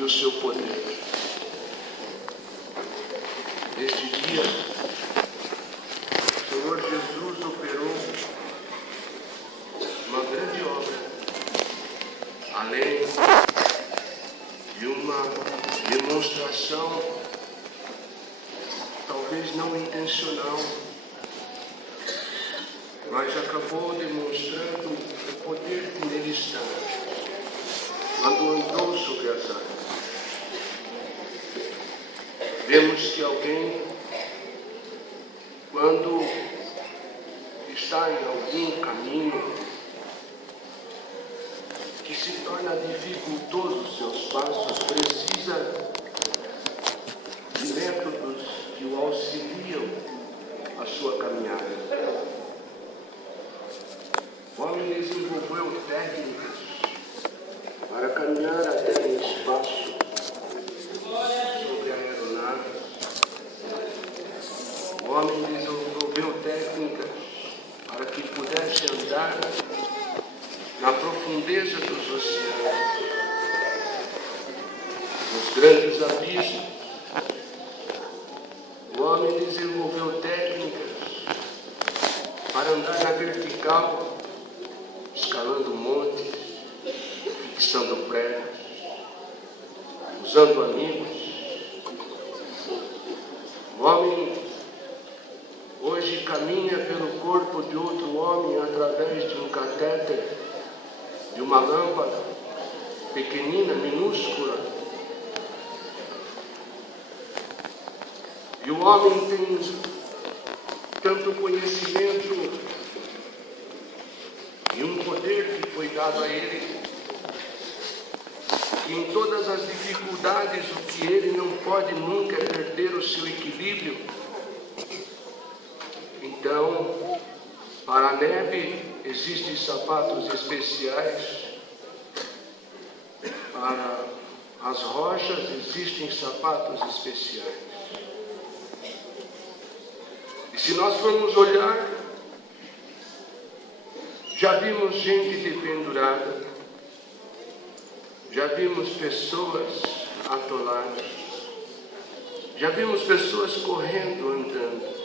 e o seu poder. Neste dia, o Senhor Jesus operou uma grande obra, além de uma demonstração, talvez não intencional, mas acabou demonstrando o poder que nele está, quando andou sobre as águas. Vemos que alguém, quando está em algum caminho que se torna dificultoso os seus passos, precisa de métodos que o auxiliam a sua caminhada. O homem desenvolveu técnicas para caminhar até um espaço sobre a aeronave. O homem desenvolveu técnicas para que pudesse andar na profundeza dos oceanos, nos grandes abismos. O homem desenvolveu técnicas para andar na vertical, escalando montes, fixando prédios, usando amigos. O homem hoje caminha pelo corpo de outro homem através de um catéter, de uma lâmpada pequenina, minúscula. E o homem tem tanto conhecimento e um poder que foi dado a ele, que em todas as dificuldades o que ele não pode nunca é perder o seu equilíbrio. Então, para a neve existem sapatos especiais, para as rochas existem sapatos especiais. E se nós formos olhar, já vimos gente dependurada, já vimos pessoas atoladas, já vimos pessoas correndo, andando.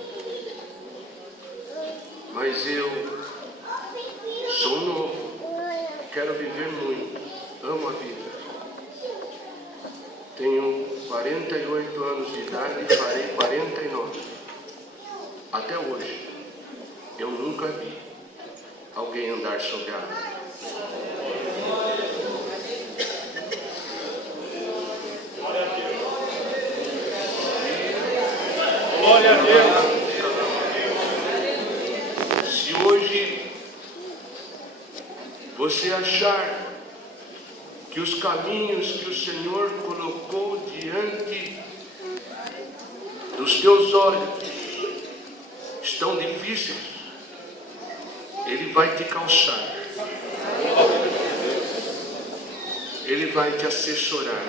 Mas eu sou novo, quero viver muito, amo a vida. Tenho 48 anos de idade e farei 49. Até hoje, eu nunca vi alguém andar sobre a água. Glória a Deus. Se hoje você achar que os caminhos que o Senhor colocou diante dos teus olhos estão difíceis, Ele vai te calçar, Ele vai te assessorar.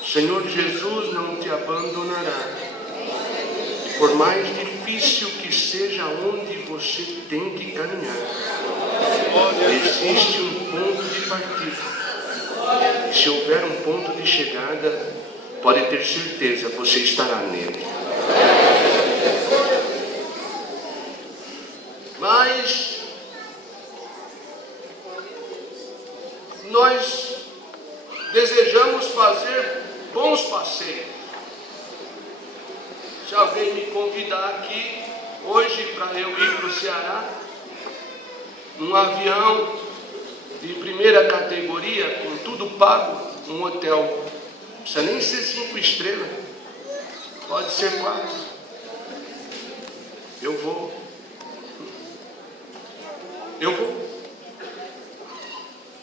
O Senhor Jesus não te abandonará, por mais difícil que seja onde você tem que caminhar. Existe um ponto de partida, e se houver um ponto de chegada, pode ter certeza, você estará nele. Mas nós desejamos fazer bons passeios. Se alguém me convidar aqui hoje para eu ir para o Ceará, num avião de primeira categoria, com tudo pago, um hotel, não precisa nem ser 5 estrelas, pode ser 4. Eu vou.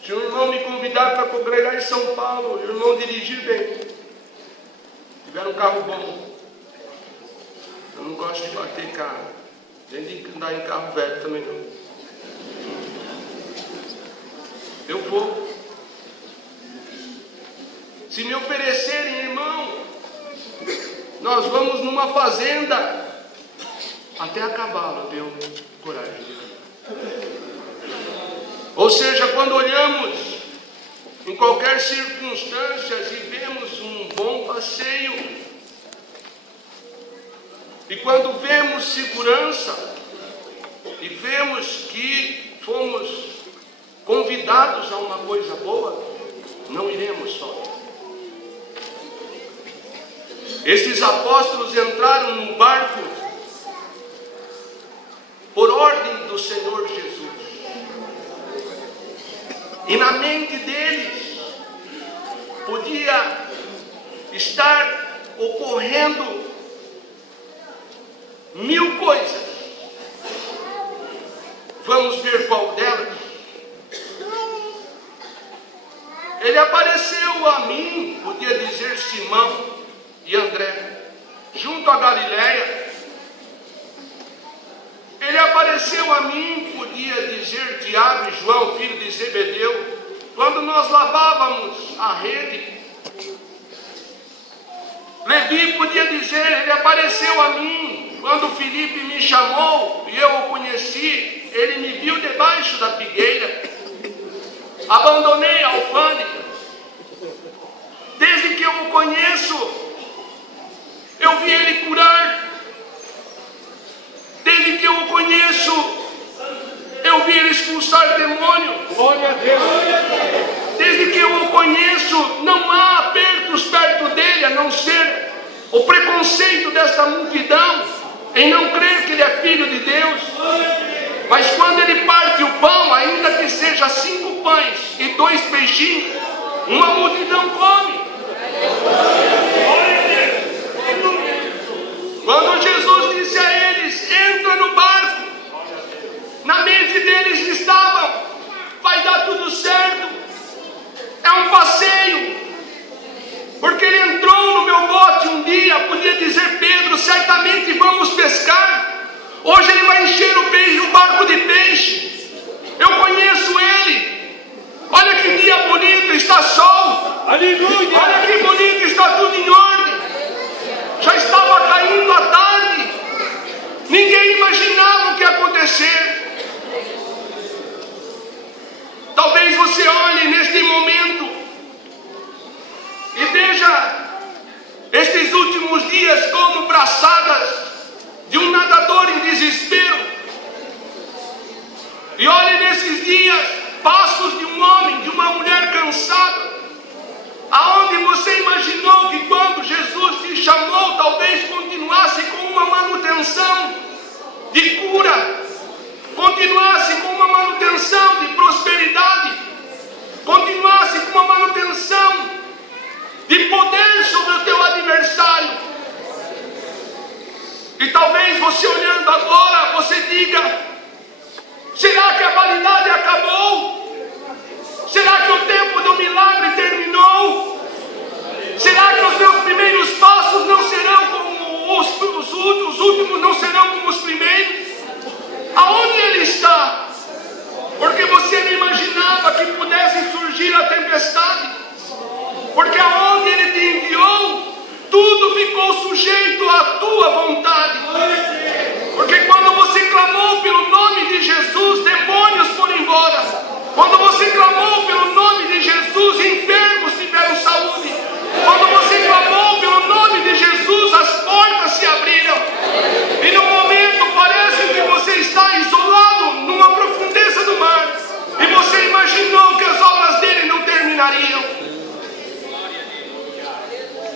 Se o irmão me convidar para congregar em São Paulo, o irmão dirigir bem, tiver um carro bom. Eu não gosto de bater carro, nem de andar em carro velho também não. Eu vou. Se me oferecerem, irmão, nós vamos numa fazenda, até a cavalo eu tenho coragem de ir. Ou seja, quando olhamos em em qualquer circunstância vivemos um bom passeio. E quando vemos segurança e vemos que fomos convidados a uma coisa boa, não iremos só. Esses apóstolos entraram no barco por ordem do Senhor Jesus. E na mente deles podia estar ocorrendo 1000 coisas. Vamos ver qual delas. Ele apareceu a mim, podia dizer Simão e André, junto a Galileia. Ele apareceu a mim, podia dizer Tiago e João, filho de Zebedeu, quando nós lavávamos a rede. Levi podia dizer, ele apareceu a mim, quando Filipe me chamou e eu o conheci, ele me viu debaixo da figueira. Abandonei a alfândega. Desde que eu o conheço, eu vi ele curar. Desde que eu o conheço, eu vi ele expulsar demônio. Glória a Deus. Desde que eu o conheço, não há apertos perto dele, a não ser o preconceito desta multidão em não crer que ele é filho de Deus. Mas quando ele parte o pão, ainda que seja 5 pães e 2 peixinhos, uma multidão come. Quando Jesus disse a eles, entra no barco, na mente deles estava, vai dar tudo certo, é um passeio, porque ele entrou no meu bote um dia, podia dizer Pedro, certamente vamos pescar. Hoje ele vai encher o barco de peixe. Eu conheço ele. Olha que dia bonito, está sol. Aleluia. Olha que bonito, está tudo em ordem. Já estava caindo a tarde. Ninguém imaginava o que ia acontecer. Talvez você olhe neste momento e veja estes últimos dias como braçadas de um nadador em desespero. E olhe nesses dias passos de um homem, de uma mulher cansada, aonde você imaginou que quando Jesus te chamou, talvez continuasse com uma manutenção de cura, continuasse com uma manutenção de prosperidade, continuasse com uma manutenção de poder sobre o teu adversário. E talvez você olhando agora, você diga, será que a validade acabou? Será que o tempo do milagre terminou? Será que os meus primeiros passos não serão como os últimos não serão como os primeiros? Aonde ele está? Porque você não imaginava que pudesse surgir a tempestade. Porque aonde ele te enviou, tudo ficou sujeito à tua vontade. Porque quando você clamou pelo nome de Jesus, demônios foram embora. Quando você clamou pelo nome de Jesus, enfermos tiveram saúde. Quando você clamou pelo nome de Jesus, as portas se abriram. E no momento parece que você está isolado numa profundeza do mar. E você imaginou que as obras dele não terminariam.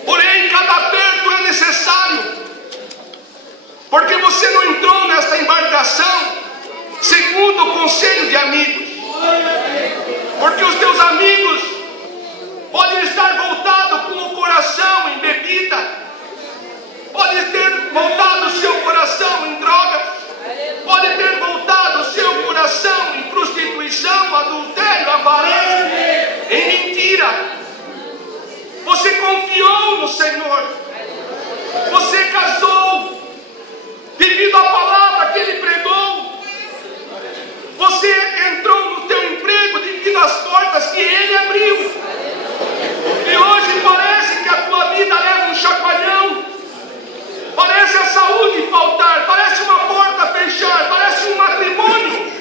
Porém, cada aperto é necessário, porque você não entrou nesta embarcação segundo o conselho de amigos, porque os teus amigos podem estar voltados com o coração em bebida, podem ter voltado o seu coração em drogas, podem ter voltado o seu coração em prostituição, adultério, avareza, em mentira. Você confiou no Senhor. Você casou devido à palavra que Ele pregou. Você entrou no teu emprego devido às portas que Ele abriu. E hoje parece que a tua vida leva um chacoalhão. Parece a saúde faltar. Parece uma porta fechar. Parece um matrimônio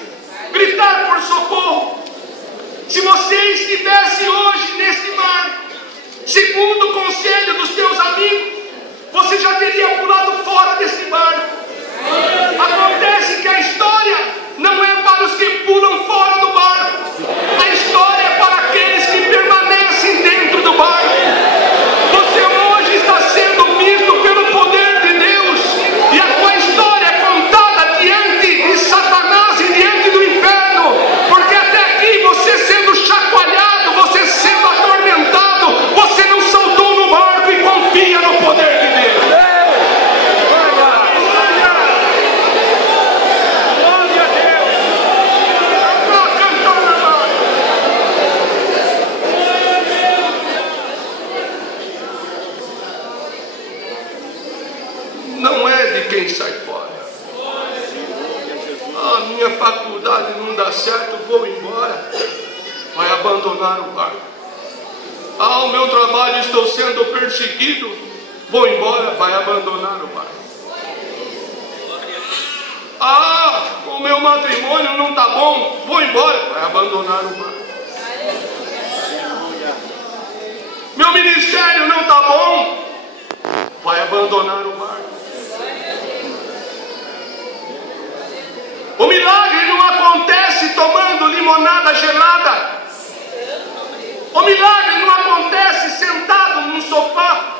gritar por socorro. Se você estivesse hoje você já teria pulado fora desse barco. Acontece que a história não é para os que pulam fora do barco. A história é para aqueles que permanecem dentro do barco. Você hoje está sendo visto pelo poder de Deus. E a tua história é contada diante de Satanás e diante do inferno. Porque até aqui você sendo chacoalhado, você sendo atormentado, você não saltou no barco e confia no poder de Deus. Não é de quem sai fora. A minha faculdade não dá certo, vou embora. Vai abandonar o barco. O meu trabalho, estou sendo perseguido, vou embora, vai abandonar o barco. O meu matrimônio não está bom, vou embora, vai abandonar o barco. Meu ministério não está bom, vai abandonar o barco. O milagre não acontece tomando limonada gelada. O milagre não acontece sentado num sofá.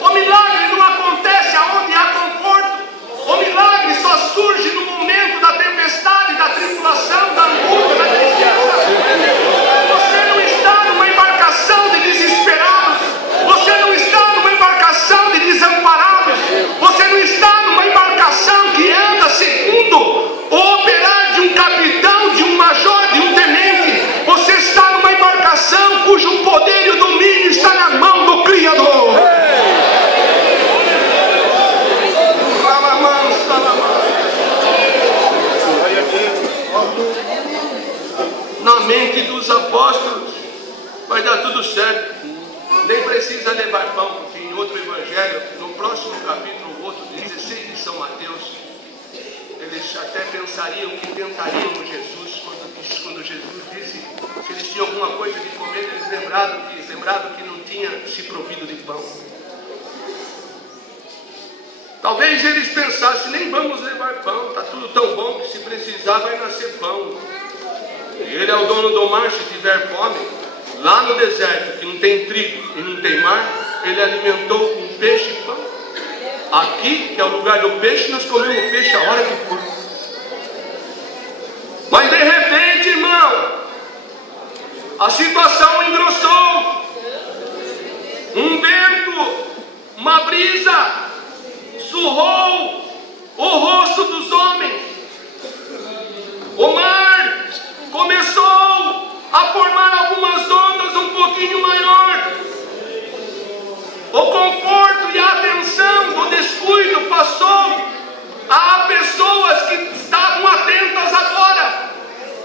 O milagre não acontece aonde há conforto. O milagre só surge no momento da tempestade, da tribulação, da angústia, da tristeza. Você não está numa embarcação de desesperados. Você não está numa embarcação de desamparados. Você não está numa embarcação que anda segundo o operar de um capitão, de um major, de um tenente. Você está numa embarcação cujo poder e o domínio está na mão do Criador. Na mente dos apóstolos vai dar tudo certo. Nem precisa levar pão, porque em outro evangelho, no próximo capítulo, outro 16 de São Mateus, eles até pensariam que tentariam Jesus quando Jesus disse se eles tinham alguma coisa de comer, eles lembraram que não tinha se provido de pão. Talvez eles pensassem, nem vamos levar pão, está tudo tão bom que se precisar vai nascer pão. Ele é o dono do mar, se tiver fome, lá no deserto, que não tem trigo e não tem mar, ele alimentou com peixe e pão. Aqui, que é o lugar do peixe, nós comemos peixe a hora que for. Mas de repente, irmão, a situação engrossou. Um vento, uma brisa, surrou o rosto dos homens. O mar começou a formar algumas ondas um pouquinho maior. O conforto e a atenção do descuido passou a pessoas que estavam atentas agora.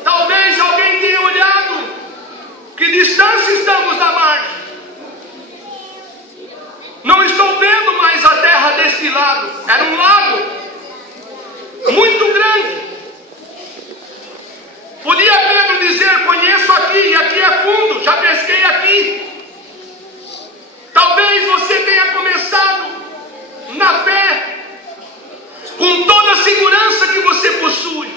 Talvez alguém tenha olhado. Que distância estamos da margem? Não estou vendo mais a terra deste lado. Era um lago muito grande. Podia Pedro dizer, conheço aqui, e aqui é fundo, já pesquei aqui. Talvez você tenha começado na fé, com toda a segurança que você possui.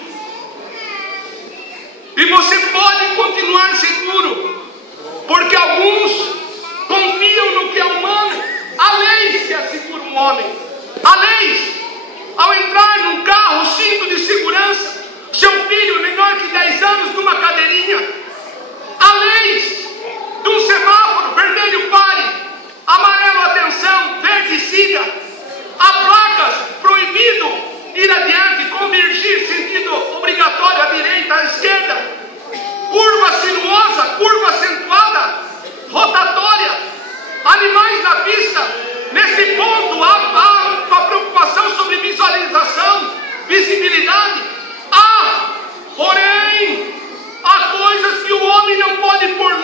E você pode continuar seguro, porque alguns confiam no que é humano. A lei se assegura um homem. A lei, ao entrar num carro, cinto de segurança, seu filho menor que 10 anos numa cadeirinha. A lei de um semáforo, vermelho pare, amarelo atenção, verde siga. Há placas, proibido ir adiante, convergir, sentido obrigatório à direita, à esquerda. Curva sinuosa, curva acentuada, rotatória. Animais na pista. Nesse ponto há uma preocupação sobre visualização, visibilidade. Porém, há coisas que o homem não pode pôr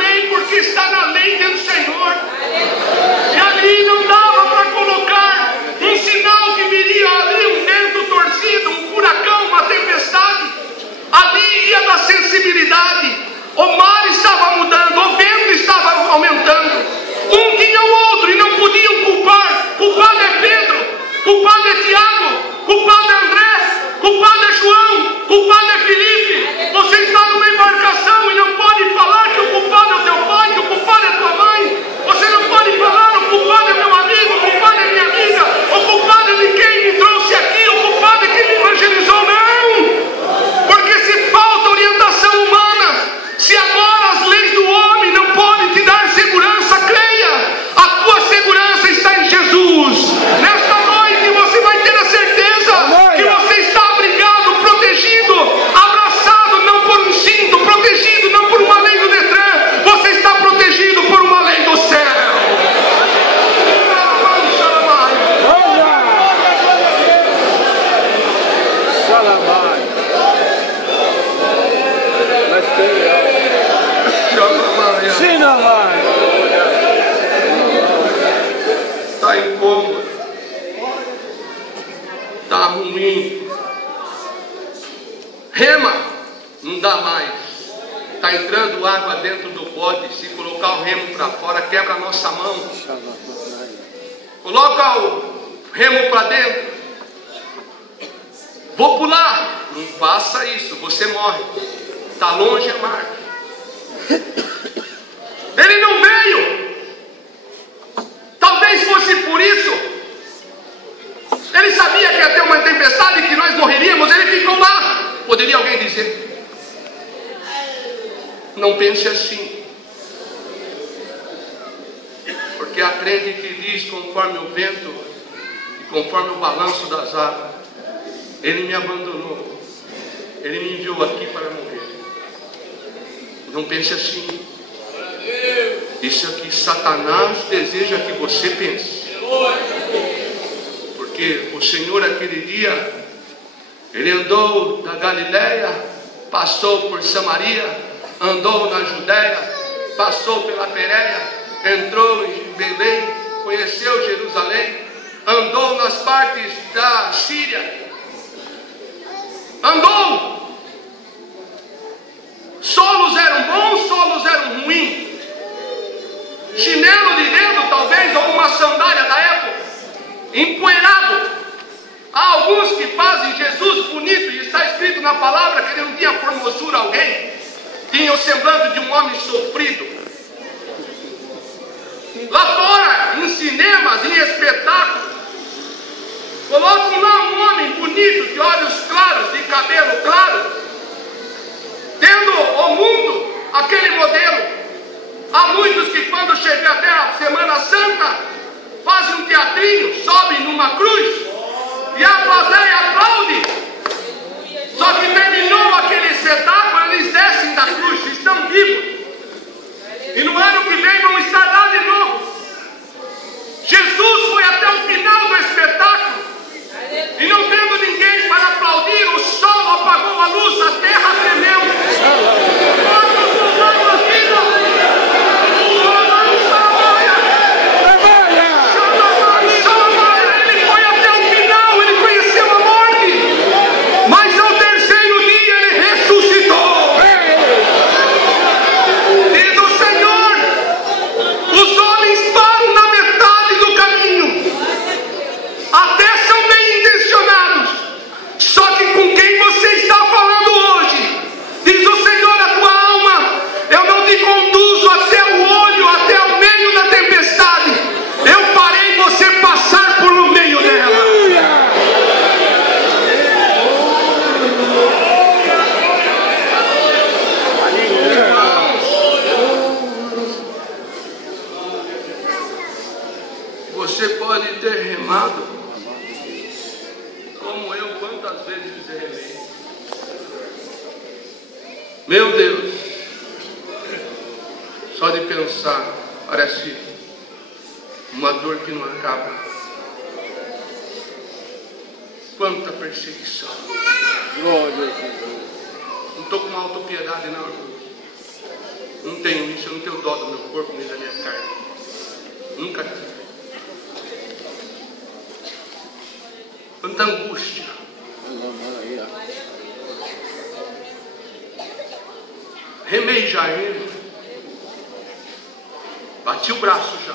água dentro do bote, se colocar o remo para fora, quebra a nossa mão. Coloca o remo para dentro. Vou pular. Não faça isso, você morre. Está longe a mar. Ele não veio. Talvez fosse por isso. Ele sabia que ia ter uma tempestade e que nós morreríamos. Ele ficou lá. Poderia alguém dizer? Não pense assim. Porque há crente que diz conforme o vento e conforme o balanço das águas. Ele me abandonou. Ele me enviou aqui para morrer. Não pense assim. Isso é que Satanás deseja que você pense. Porque o Senhor aquele dia, ele andou da Galileia, passou por Samaria, andou na Judéia, passou pela Pérea, entrou em Belém, conheceu Jerusalém, andou nas partes da Síria, andou. Solos eram bons, solos eram ruins. Chinelo de dedo, talvez, ou uma sandália da época, empoeirado. Há alguns que fazem Jesus bonito, e está escrito na palavra que ele não tinha formosura a alguém, tinha o semblante de um homem sofrido. Lá fora, em cinemas, em espetáculos, colocam lá um homem bonito, de olhos claros, de cabelo claro, tendo o mundo aquele modelo. Há muitos que quando chega até a Semana Santa, fazem um teatrinho, sobem numa cruz, e a plateia aplaude. Só que terminou aquele espetáculo, eles descem da cruz, estão vivos. E no ano que vem vão estar lá de novo. Jesus foi até o final do espetáculo. E não tendo ninguém para aplaudir, o sol apagou a luz, a terra tremeu. Ele foi até o final, ele conheceu a morte. Mas ao terceiro dia ele ressuscitou. Diz o Senhor, os homens param na metade do caminho. Até são bem intencionados. Só que com quem você está falando hoje, diz o Senhor, a tua alma, eu não te conduzo até o olho, até o meio da tempestade. Eu farei você passar por no meio dela. Você pode ter remado como eu, quantas vezes remei. Meu Deus, só de pensar, parece uma dor que não acaba. Quanta perseguição. Glória a Deus. Não estou com uma autopiedade, não, irmão. Não tenho isso, eu não tenho dó do meu corpo nem da minha carne. Nunca tive. Quanta angústia. Remei já, remo. Bati o braço já.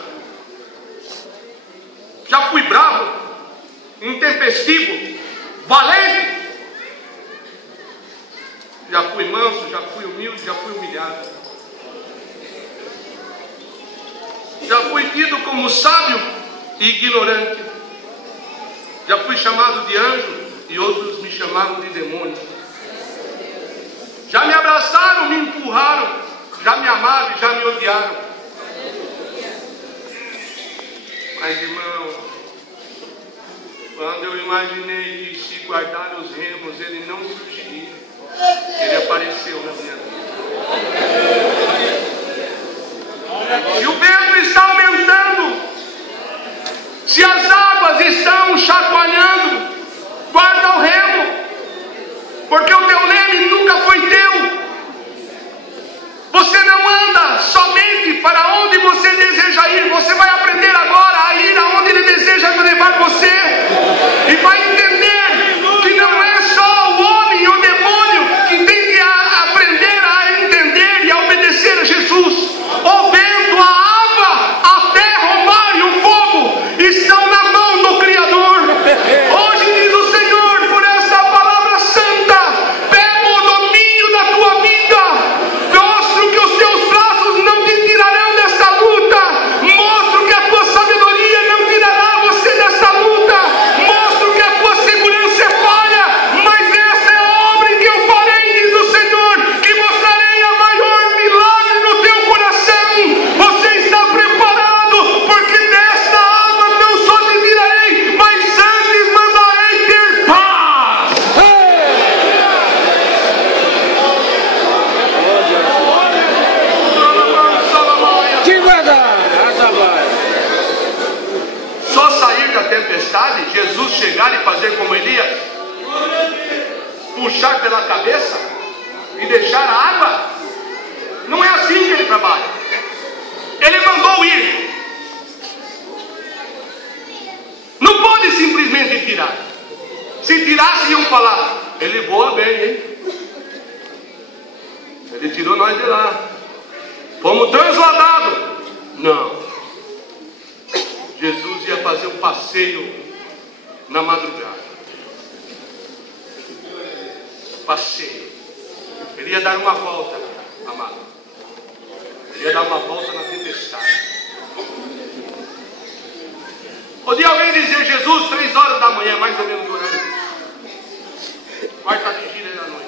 Já fui bravo, intempestivo, valente. Já fui manso, já fui humilde, já fui humilhado. Já fui tido como sábio e ignorante. Já fui chamado de anjo e outros me chamaram de demônio. Já me abraçaram, me empurraram, já me amaram e já me odiaram. Mas, irmão, quando eu imaginei que se guardar os remos ele não surgiria, ele apareceu na minha vida. Se o vento está aumentando, se as águas estão chacoalhando, guarda o remo, porque o teu leme nunca foi teu. Você não anda somente para onde você deseja ir, você vai aprender agora a ir aonde ele deseja levar você, e vai entender que não é só o homem e o demônio que tem que aprender a entender e a obedecer chegar e fazer como Elias? Puxar pela cabeça e deixar a água? Não é assim que ele trabalha. Ele mandou ir. Não pode simplesmente tirar. Se tirasse, iam falar: ele voa bem, hein? Ele tirou nós de lá. Fomos transladados. Não. Jesus ia fazer um passeio na madrugada. Passeio. Ele ia dar uma volta, amado. Ele ia dar uma volta na tempestade. Podia alguém dizer: Jesus, 3 horas da manhã, mais ou menos o horário disso. Quarta vigília da noite.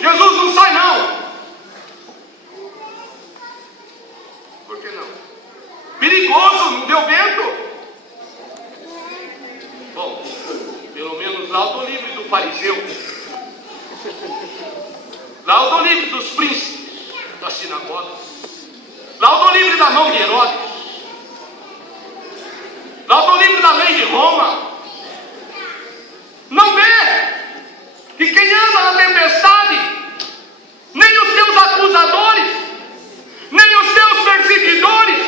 Jesus, não sai não. Por que não? Perigoso, não deu vento. Bom, pelo menos lá eu estou livre do fariseu. Lá eu estou livre dos príncipes da sinagoga. Lá eu estou livre da mão de Herodes. Lá eu estou livre da lei de Roma. Não vê que quem anda na tempestade, nem os seus acusadores, nem os seus perseguidores,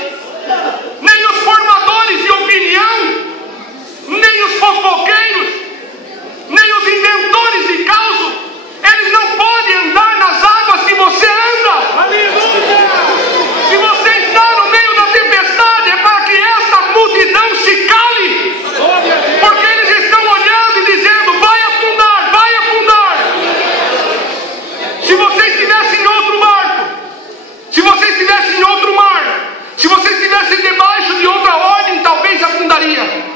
nem os formadores de opinião, nem os fofoqueiros, nem os inventores de caos, eles não podem andar nas águas que você anda. Aleluia! Se você está no meio da tempestade, é para que essa multidão se cale, porque eles estão olhando e dizendo: vai afundar, vai afundar. Se você estivesse em outro barco, se você estivesse em outro mar, se você estivesse debaixo de outra ordem, talvez afundaria.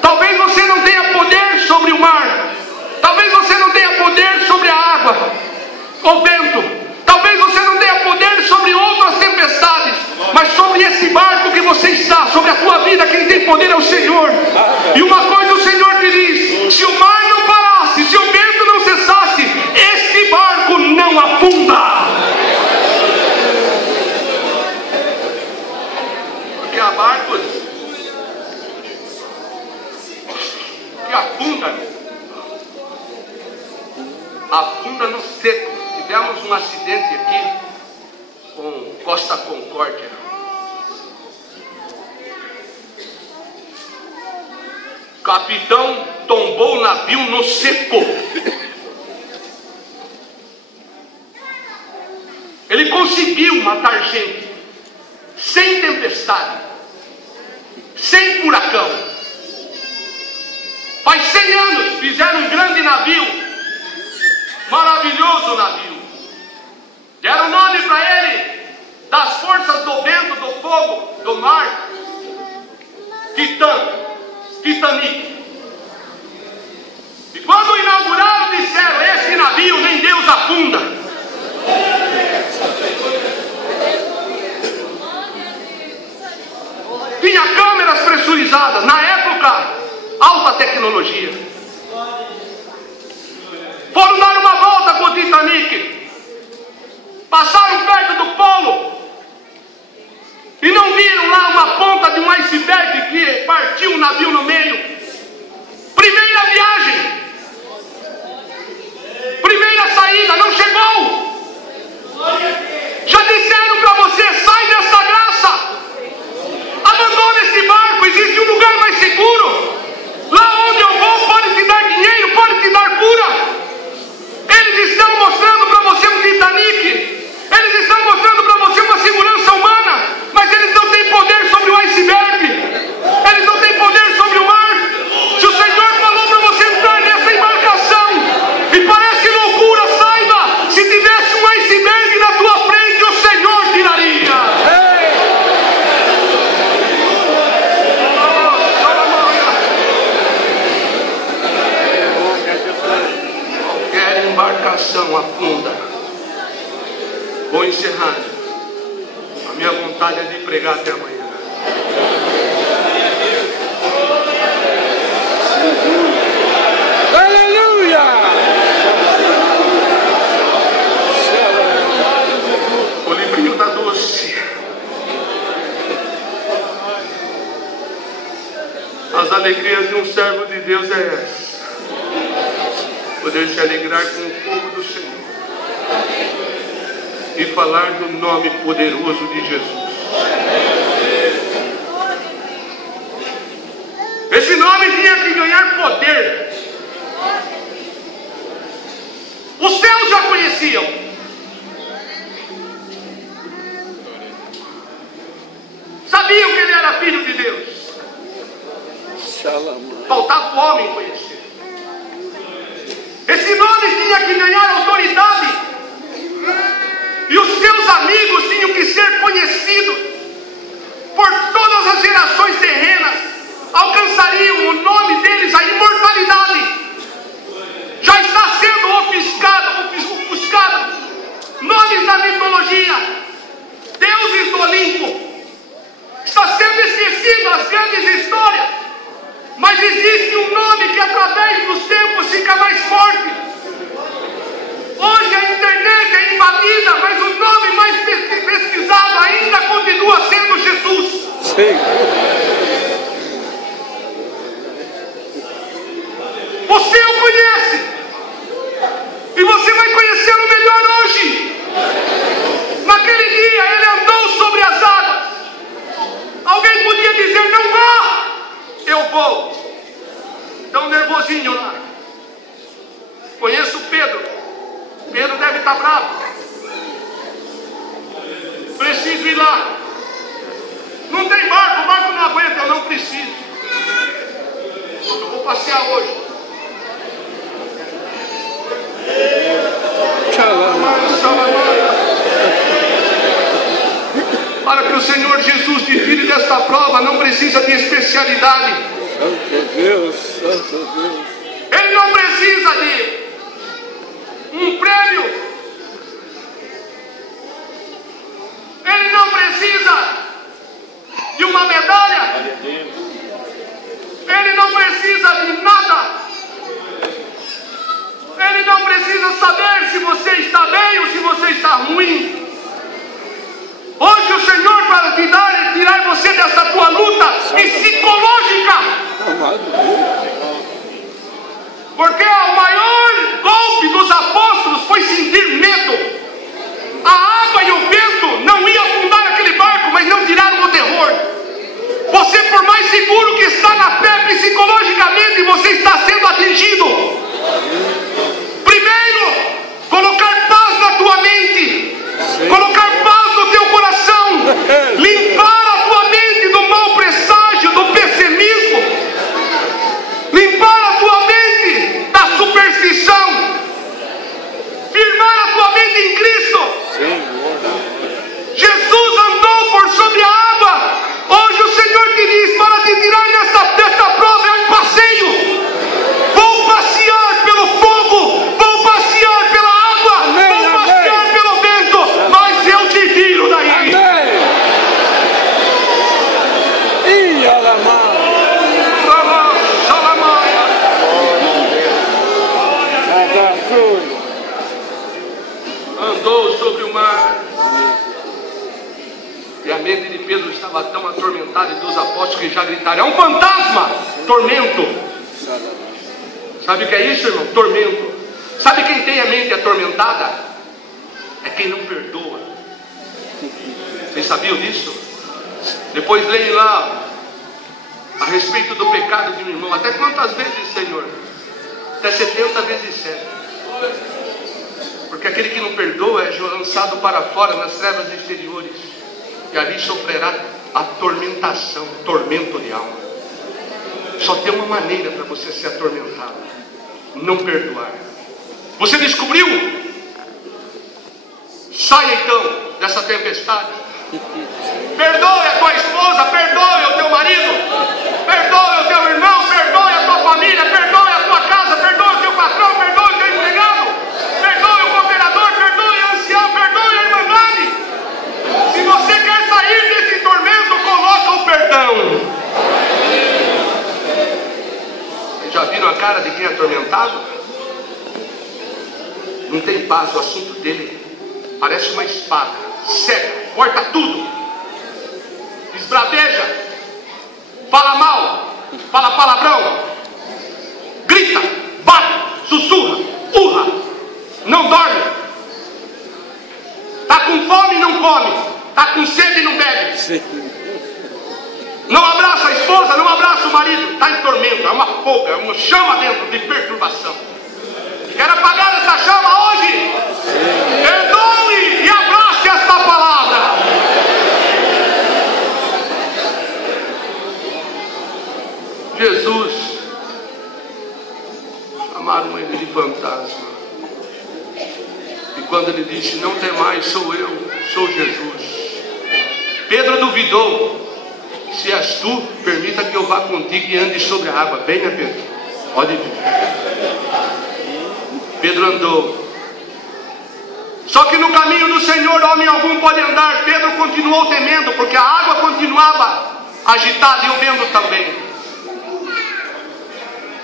Talvez você não tenha poder sobre o mar. Talvez você não tenha poder sobre a água, o vento. Talvez você não tenha poder sobre outras tempestades. Mas sobre esse barco que você está, sobre a tua vida, quem tem poder é o Senhor. E uma coisa o Senhor te diz: se o mar não parasse, se o vento não cessasse, este barco não afunda. Porque há barcos que afunda no seco. Tivemos um acidente aqui com Costa Concórdia. O capitão tombou o navio no seco. Ele conseguiu matar gente sem tempestade, sem furacão. Faz 100 anos fizeram um grande navio, maravilhoso navio. Deram nome para ele das forças do vento, do fogo, do mar. Titanic. E quando inauguraram, disseram: esse navio nem Deus afunda. Tinha câmeras pressurizadas. Na época, alta tecnologia. Foram dar uma volta com o Titanic. Passaram perto do polo e não viram lá uma ponta de um iceberg que partiu um navio no meio. Primeira viagem, primeira saída, não chegou. Já disseram para você: sai dessa graça, abandona esse barco, existe um lugar mais seguro. Lá onde eu vou pode te dar dinheiro, pode te dar cura. Eles estão mostrando para você um Titanic. Eles estão mostrando para você uma segurança humana. Mas eles não têm poder sobre o iceberg. Eles não têm poder sobre o mar. Se o Senhor falou para você entrar nessa embarcação e parece loucura, saiba: se tivesse um iceberg na tua frente, o Senhor tiraria. Embarcação afunda. Vou encerrando. A minha vontade é de pregar até amanhã. Aleluia! O livrinho da Doce. As As alegrias de um servo de Deus é essa. Poder se alegrar com o povo do Senhor e falar do nome poderoso de Jesus. Esse nome tinha que ganhar poder. Os céus já conheciam. Sabiam que ele era filho de Deus. Faltava o homem conhecer. Esse nome tinha que ganhar autoridade. E os seus amigos tinham que ser conhecidos por todas as gerações terrenas. Alcançariam o nome deles, a imortalidade. Já está sendo ofuscado. Nomes da mitologia, deuses do Olimpo. Está sendo esquecido as grandes histórias. Mas existe um nome que através dos tempos fica mais forte. Hoje a internet é invadida, mas o nome mais pesquisado ainda continua sendo Jesus. Sim. Você o conhece. E você vai conhecê-lo melhor hoje. Naquele dia ele andou sobre as águas. Alguém podia dizer, não vá. Eu vou. Tão nervosinho lá. Conheço Pedro. Pedro deve estar bravo. Preciso ir lá. Não tem barco, o barco não aguenta, eu não preciso. Eu vou passear hoje. Para que o Senhor Jesus te tire desta prova, não precisa de especialidade. Santo Deus, Santo Deus. Ele não precisa de um prêmio. Ele não precisa de uma medalha. Ele não precisa de nada. Ele não precisa saber se você está bem ou se você está ruim. Hoje o Senhor, para te dar e tirar você dessa tua luta psicológica. Porque o maior golpe dos apóstolos foi sentir medo. A água e o vento não iam afundar aquele barco, mas não tiraram o terror. Você, por mais seguro que está na fé psicologicamente, você está sendo atingido. Primeiro, colocar paz na tua mente. Colocar paz no teu coração. Limpar a tua mente do mau presságio, do pessimismo. Limpar a tua mente da superstição. Firmar a tua mente em Cristo. Jesus andou por sobre a água. Hoje o Senhor te diz, para te tirar desta prova é um passeio. Vou passear pelo fogo, vou passear pela água, vou passear pelo vento, mas eu te tiro daí. Andou sobre o mar. E a mente de Pedro estava tão atormentada, e dos apóstolos que já gritaram, é um fantasma, tormento. Sabe o que é isso, irmão? Tormento. Sabe quem tem a mente atormentada? É quem não perdoa. Vocês sabiam disso? Depois leem lá a respeito do pecado de um irmão. Até quantas vezes, Senhor? Até 70 vezes 7. Porque aquele que não perdoa é lançado para fora nas trevas exteriores, e ali sofrerá atormentação, tormento de alma. Só tem uma maneira para você ser atormentado: não perdoar. Você descobriu? Saia então dessa tempestade. Perdoe a tua esposa, perdoe o teu marido, perdoe o teu irmão, perdoe a tua família, perdoe a tua casa, perdoe o teu patrão, perdoe o teu empregado, perdoe o cooperador, perdoe o ancião, perdoe a irmandade. Se você quer sair desse tormento, coloca o perdão. Já viram a cara de quem é atormentado? Não tem paz, o assunto dele parece uma espada, cega, corta tudo, esbraveja, fala mal, fala palavrão, grita, bate, sussurra, urra, não dorme, está com fome e não come, está com sede e não bebe. Sim. Não abraça a esposa, não abraça o marido, está em tormento, é uma folga, é uma chama dentro de perturbação. Quer apagar essa chama hoje? Perdoe e abrace esta palavra. Jesus, chamaram ele de fantasma. E quando ele disse, não temais, sou eu, sou Jesus. Pedro duvidou. Se és tu, permita que eu vá contigo e ande sobre a água. Venha, Pedro, pode vir. Pedro andou. Só que no caminho do Senhor homem algum pode andar. Pedro continuou temendo, porque a água continuava agitada e o vento também.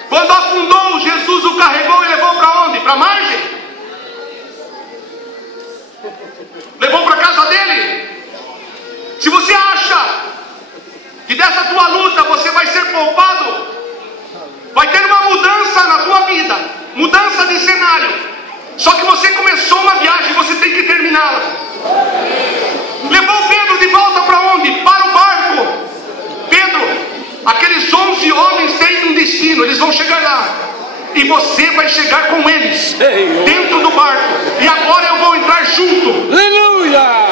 Quando afundou, Jesus o carregou e levou para onde? Para a margem? Levou para a casa dele? Se você acha que dessa tua luta você vai ser poupado, vai ter uma mudança na tua vida, mudança de cenário. Só que você começou uma viagem, você tem que terminá-la. Levou Pedro de volta para onde? Para o barco. Pedro, aqueles 11 homens têm um destino, eles vão chegar lá. E você vai chegar com eles dentro do barco. E agora eu vou entrar junto. Aleluia!